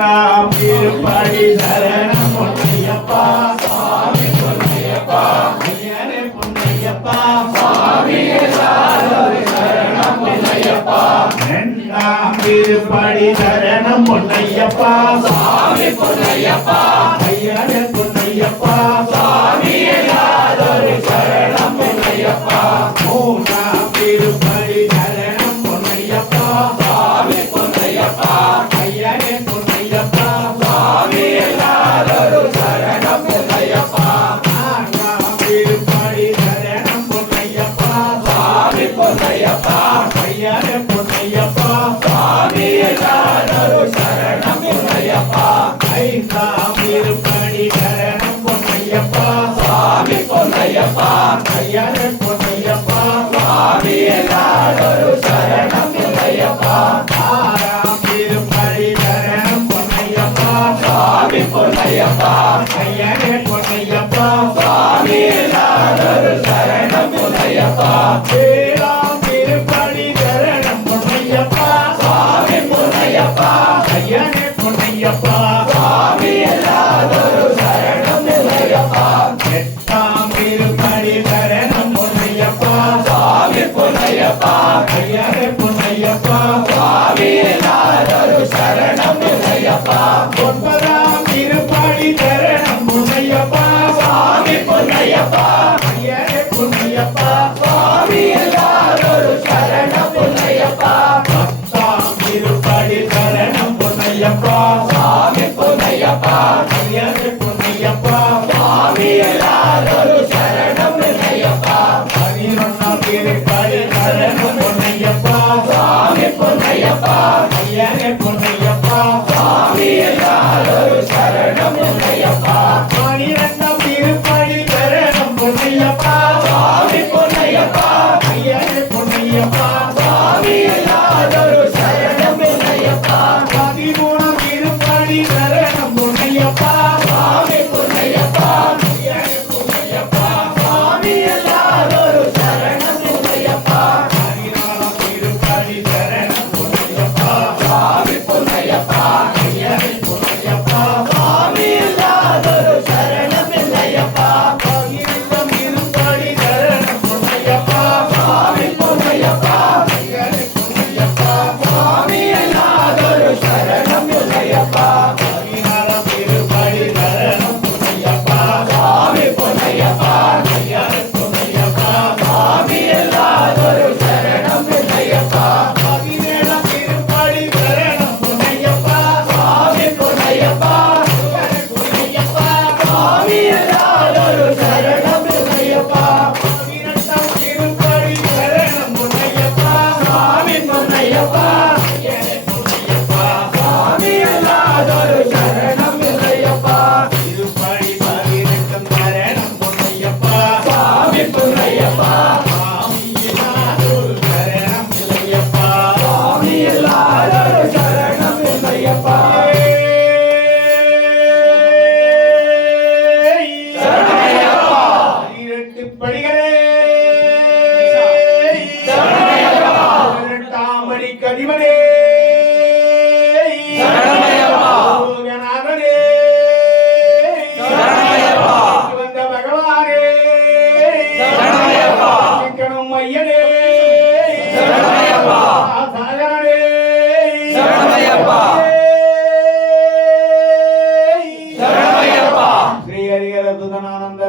திருப்படி சரணம் பொன்னையப்பா சுவாமி பொன்னையப்பா ஐயனே பொன்னையப்பா சுவாமியே சரணம் பொன்னையப்பா நெண்ணாம் திருப்படி சரணம் பொன்னையப்பா சுவாமி பொன்னையப்பா ஐயனே பொன்னையப்பா சுவாமியே சரணம் பொன்னையப்பா மூணாம் திருப்படி சரணம் பொன்னையப்பா சுவாமி பொன்னையப்பா ஐயனே பொன்னையப்பா சுவாமி எல்லாரும் சரணம் பொன்னையப்பா நான்காம் திருப்படி சரணம் பொன்னையப்பா சுவாமி பொன்னையப்பா ஐயனே பொன்னையப்பா சுவாமி எல்லாரும் சரணம் பொன்னையப்பா ஐந்தாம் திருப்படி சரணம் பொன்னையப்பா சுவாமி பொன்னையப்பா ஐயனே பொன்னையப்பா சுவாமி எல்லாரும் சரணம் பொன்னையப்பா ஆறாம் திருப்படி சரணம் பொன்னையப்பா சுவாமி பொன்னையப்பா ஐயனே பொன்னையப்பா சுவாமி எல்லாரும் சரணம் பொன்னையப்பா ஏழாம் திருப்படி சரணம் பொன்னையப்பா சுவாமி பொன்னையப்பா ஐயனே பொன்னையப்பா சுவாமி எல்லாரும் சரணம் பொன்னையப்பா எட்டாம் திருப்படி சரணம் பொன்னையப்பா சுவாமி பொன்னையப்பா ஐயனே பொன்னையப்பா சுவாமி எல்லாரும் சரணம் பொன்னையப்பா ஒன்பதாம் திருப்படி சரணம் பொன்னையப்பா சுவாமி பொன்னையப்பா ஐயனே பொன்னையப்பா சுவாமி எல்லாரும் சரணம் பொன்னையப்பா பத்தாம் திருப்படி சரணம் பொன்னையப்பா சுவாமி பொன்னையப்பா ஐயனே பொன்னையப்பா சுவாமி எல்லாரும் சரணம் பொன்னையப்பா பதினொன்னாம் திருப்படி சரணம் பொன்னையப்பா சுவாமி பொன்னையப்பா ஐயனே பொன்னையப்பா சுவாமி எல்லாரும் சரணம் பொன்னையப்பா பனிரெண்டாம் திருப்படி சரணம் பொன்னையப்பா சுவாமி பொன்னையப்பா ஐயனே பொன்னையப்பா சுவாமி எல்லாரும் சரணம் பொன்னையப்பா பதிமூணாம் திருப்படி சரணம் பொன்னையப்பா சுவாமி பொன்னையப்பா ஐயனே பொன்னையப்பா சுவாமி எல்லாரும் சரணம் பொன்னையப்பா பதினாலாம் திருப்படி சரணம் பொன்னையப்பா சுவாமி பொன்னையப்பா ஐயனே பொன்னையப்பா சுவாமி எல்லாரும் சரணம் பொன்னையப்பா பதினைந்தாம் திருப்படி சரணம் பொன்னையப்பா சுவாமி பொன்னையப்பா ஐயனே பொன்னையப்பா சுவாமி எல்லாரும் சரணம் பொன்னையப்பா பதினாறாம் திருப்படி சரணம் பொன்னையப்பா சுவாமி பொன்னையப்பா ஐயனே பொன்னையப்பா சுவாமி எல்லாரும் சரணம் பொன்னையப்பா பதினேழாம் திருப்படி சரணம் பொன்னையப்பா சுவாமி பொன்னையப்பா ஐயனே பொன்னையப்பா சுவாமி எல்லாரும் சரணம் பொன்னையப்பா பதினெட்டாம் திருப்படி சரணம் பொன்னையப்பா சுவாமி பொன்னையப்பா ஐயனே பொன்னையப்பா சுவாமி எல்லாரும் சரணம் பொன்னையப்பா திருப்படி பதினெட்டாம் சரணம் பொன்னையப்பா சுவாமி பொன்னையப்பா சுவாமி எல்லாரும் சரணம் பொன்னையப்பா சுவாமி எல்லாரும் சரணம் பொன்னையப்பா சரணமையப்பா 18 படிகளே சரணமையப்பா 18ஆம் படி கதிவனே சரணமையப்பா யோகநாதனே சரணமையப்பா வந்த பகவானே சரணமையப்பா சங்கரம் ஐயனே சரணமையப்பா சாகரனே சரணமையப்பா சரணமையப்பா ஸ்ரீ ஹரிஹர சுதனானந்த